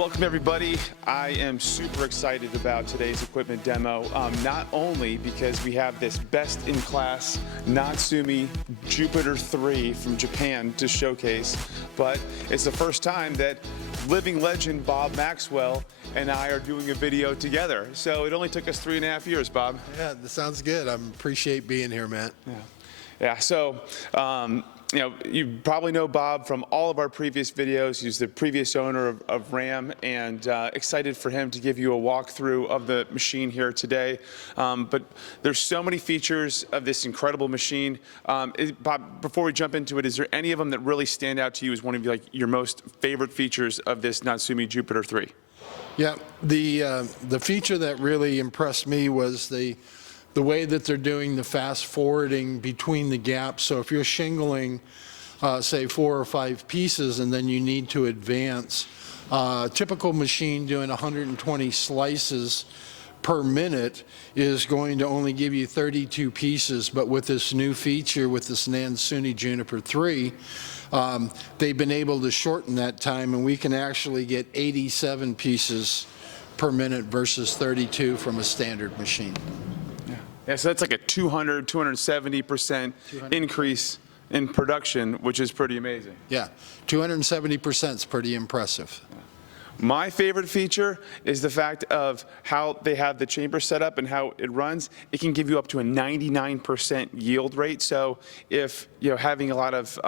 welcome everybody. I am super excited about today's equipment demo, not only because we have this best-in-class Nantsune JUPITER III from Japan to showcase, but it's the first time that living legend Bob Maxwell and I are doing a video together. So it only took us 3.5 years, Bob. Yeah, that sounds good. I appreciate being here, Matt. Yeah. So, you probably know Bob from all of our previous videos. He's the previous owner of RAM, and excited for him to give you a walkthrough of the machine here today. But there's so many features of this incredible machine. Bob, before we jump into it, is there any of them that really stand out to you as one of your most favorite features of this Nantsune JUPITER III? Yeah, the feature that really impressed me was the way that they're doing the fast forwarding between the gaps. So if you're shingling, say 4 or 5 pieces, and then you need to advance, typical machine doing 120 slices per minute is going to only give you 32 pieces. But with this new feature, with this Nantsune JUPITER III, they've been able to shorten that time, and we can actually get 87 pieces per minute versus 32 from a standard machine. Yeah, so that's like a 270% increase in production, which is pretty amazing. Yeah, 270% is pretty impressive. My favorite feature is the fact of how they have the chamber set up and how it runs. It can give you up to a 99% yield rate. So if having a lot of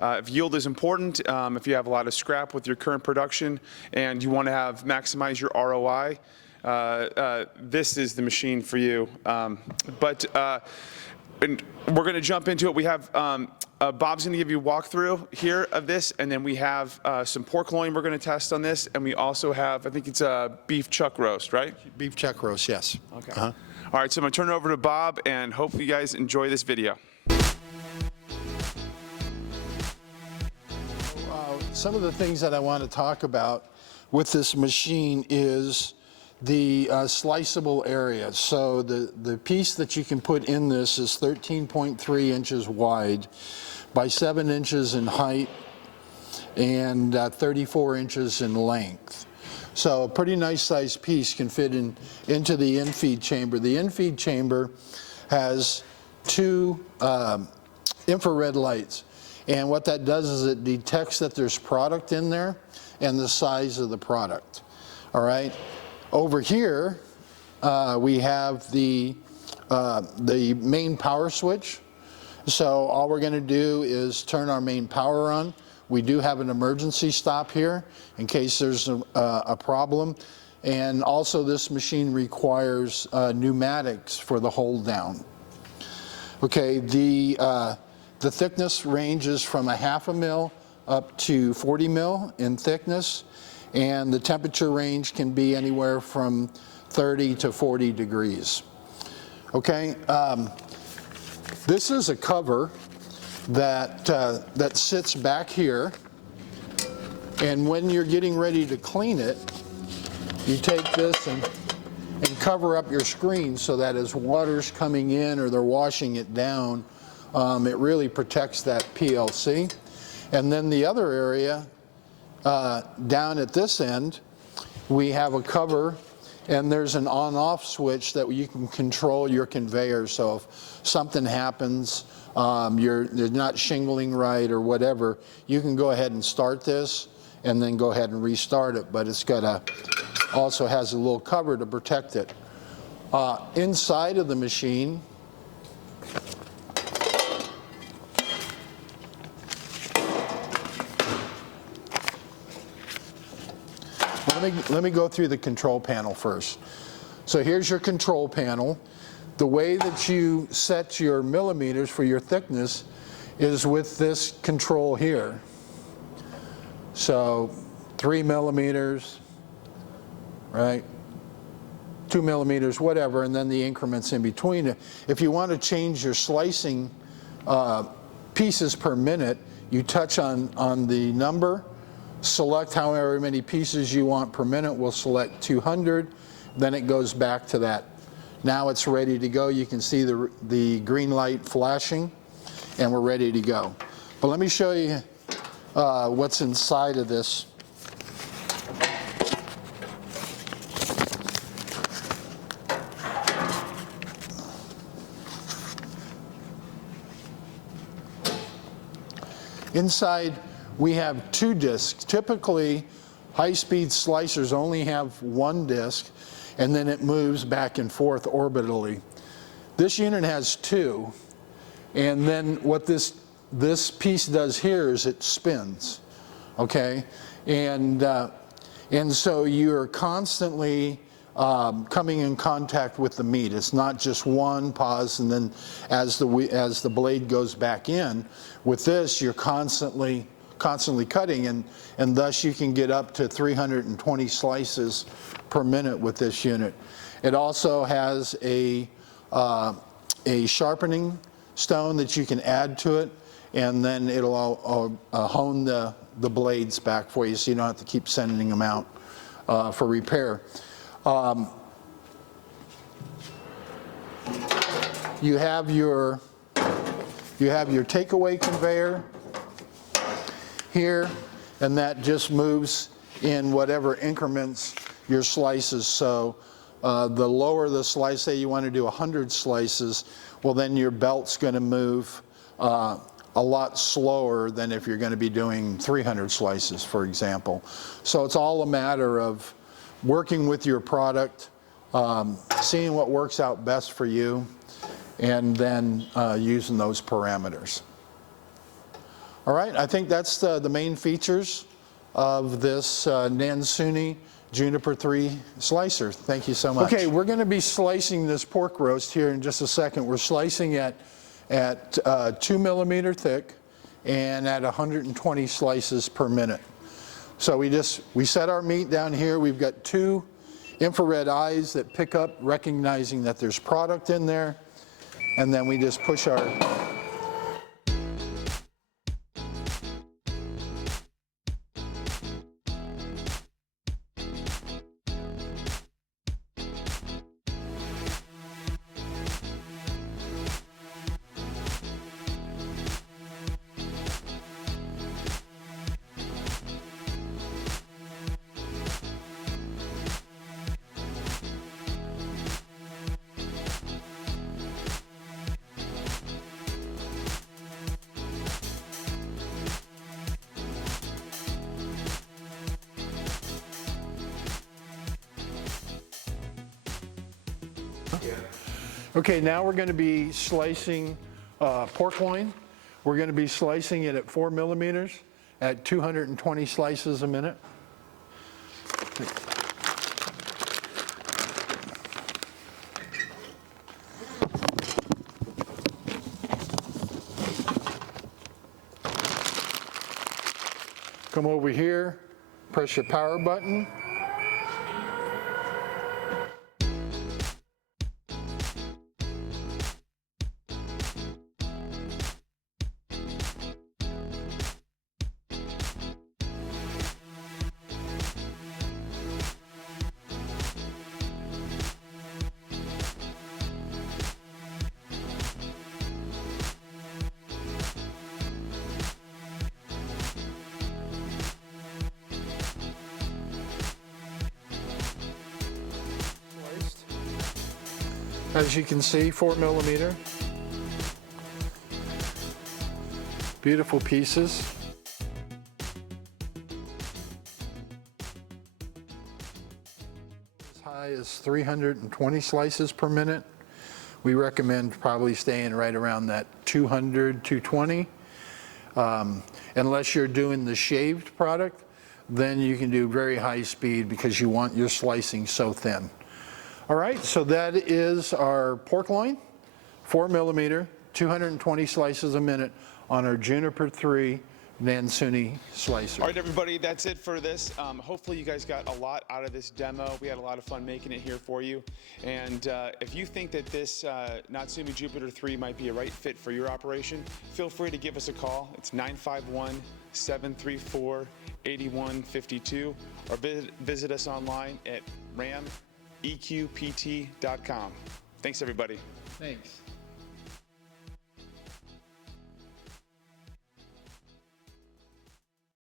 if yield is important, if you have a lot of scrap with your current production and you want to maximize your ROI, this is the machine for you. And we're going to jump into it. We have Bob's going to give you a walkthrough here of this, and then we have some pork loin we're going to test on this, and we also have, I think it's a beef chuck roast, right? Beef chuck roast, yes. Okay. All right, so I'm going to turn it over to Bob, and hopefully you guys enjoy this video. Some of the things that I want to talk about with this machine is the sliceable area. So the piece that you can put in this is 13.3 inches wide by 7 inches in height and 34 inches in length. So a pretty nice sized piece can fit into the infeed chamber. The infeed chamber has 2 infrared lights. And what that does is it detects that there's product in there and the size of the product. All right. Over here, we have the main power switch. So all we're going to do is turn our main power on. We do have an emergency stop here in case there's a problem. And also this machine requires pneumatics for the hold down. Okay, the thickness ranges from 1/2 mil up to 40 mil in thickness, and the temperature range can be anywhere from 30 to 40 degrees. Okay, this is a cover that sits back here, and when you're getting ready to clean it, you take this and cover up your screen so that as water's coming in or they're washing it down, it really protects that PLC. And then the other area, down at this end, we have a cover, and there's an on-off switch that you can control your conveyor. So if something happens, you're not shingling right or whatever, you can go ahead and start this and then go ahead and restart it. But it's got also has a little cover to protect it. Inside of the machine, let me go through the control panel first. So here's your control panel. The way that you set your millimeters for your thickness is with this control here. So 3 millimeters, right? 2 millimeters, whatever, and then the increments in between it. If you want to change your slicing pieces per minute, you touch on the number, select however many pieces you want per minute. We'll select 200, then it goes back to that. Now it's ready to go. You can see the green light flashing, and we're ready to go. But let me show you what's inside of this Inside, we have 2 discs. Typically, high-speed slicers only have 1 disc, and then it moves back and forth orbitally. This unit has 2, and then what this piece does here is it spins, okay? And so you're constantly coming in contact with the meat. It's not just one pause and then as the blade goes back in. With this, you're constantly cutting, and thus you can get up to 320 slices per minute with this unit. It also has a sharpening stone that you can add to it, and then it'll hone the blades back for you, so you don't have to keep sending them out for repair. You have your takeaway conveyor here, and that just moves in whatever increments your slices. So the lower the slice, say you want to do 100 slices, well then your belt's going to move a lot slower than if you're going to be doing 300 slices, for example. So it's all a matter of working with your product, seeing what works out best for you, and then using those parameters. All right, I think that's the main features of this Nantsune JUPITER III slicer. Thank you so much. Okay, we're going to be slicing this pork roast here in just a second. We're slicing at 2 millimeter thick and at 120 slices per minute. So we set our meat down here. We've got 2 infrared eyes that pick up, recognizing that there's product in there, and then we just push our Okay, now we're going to be slicing pork loin. We're going to be slicing it at 4 millimeters at 220 slices a minute. Come over here, press your power button. As you can see, 4 millimeter. Beautiful pieces. As high as 320 slices per minute. We recommend probably staying right around that 200, 220. Unless you're doing the shaved product, then you can do very high speed because you want your slicing so thin. All right, so that is our pork loin, 4 millimeter, 220 slices a minute on our JUPITER III Nantsune slicer. All right, everybody, that's it for this. Hopefully you guys got a lot out of this demo. We had a lot of fun making it here for you. And if you think that this Nantsune JUPITER III might be a right fit for your operation, feel free to give us a call. It's 951-734-8152, or visit us online at eqpt.com. Thanks, everybody. Thanks.